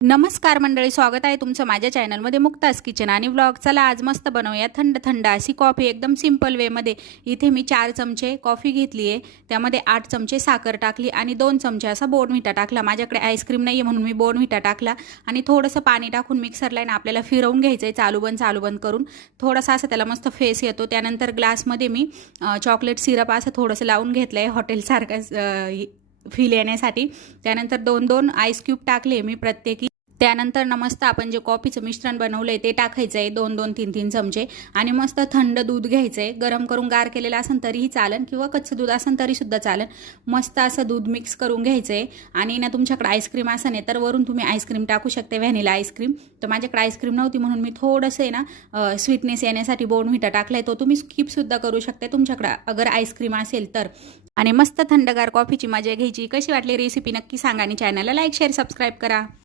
नमस्कार मंडळी, स्वागत आहे तुमचं माझ्या चॅनलमध्ये मुक्तास किचन आणि व्लॉग. चला आज मस्त बनवूया थंड थंड अशी कॉफी एकदम सिंपल वेमध्ये. इथे मी 4 चमचे कॉफी घेतली आहे, त्यामध्ये 8 चमचे साखर टाकली आणि 2 चमचे असा बोर्नव्हिटा टाकला. माझ्याकडे आईस्क्रीम नाही आहे म्हणून मी बोर्नव्हिटा टाकला आणि थोडंसं पाणी टाकून मिक्सरला ना आपल्याला फिरवून घ्यायचं आहे, चालू बंद करून. थोडासा असं त्याला मस्त फेस येतो. त्यानंतर ग्लासमध्ये मी चॉकलेट सिरप असं थोडंसं लावून घेतलं आहे हॉटेलसारखं फील येण्यासाठी. त्यानंतर 2-2 आईस क्यूब टाकले मी प्रत्येकी. त्यानंतर मस्त आपण जे कॉफीचं मिश्रण बनवलं आहे ते टाकायचं आहे 2-2, 3-3 चमचे आणि मस्त थंड दूध घ्यायचं आहे. गरम करून गार केलेलं असेल तरीही चालेल किंवा कच्चं दूध असेल तरीसुद्धा चालेल. मस्त असं दूध मिक्स करून घ्यायचं आहे आणि ना तुमच्याकडे आईस्क्रीम असेल तर वरून तुम्ही आईस्क्रीम टाकू शकते, व्हॅनिला आईस्क्रीम. तर माझ्याकडे आईस्क्रीम नव्हती म्हणून मी थोडंसं आहे ना स्वीटनेस येण्यासाठी बोर्नव्हिटा टाकला आहे. तो तुम्ही स्किपसुद्धा करू शकते तुमच्याकडे अगर आईस्क्रीम असेल तर. आणि मस्त थंडगार कॉफीची मजा घ्यायची. कशी वाटली रेसिपी नक्की सांगा आणि चॅनलला लाईक, शेअर, सबस्क्राईब करा.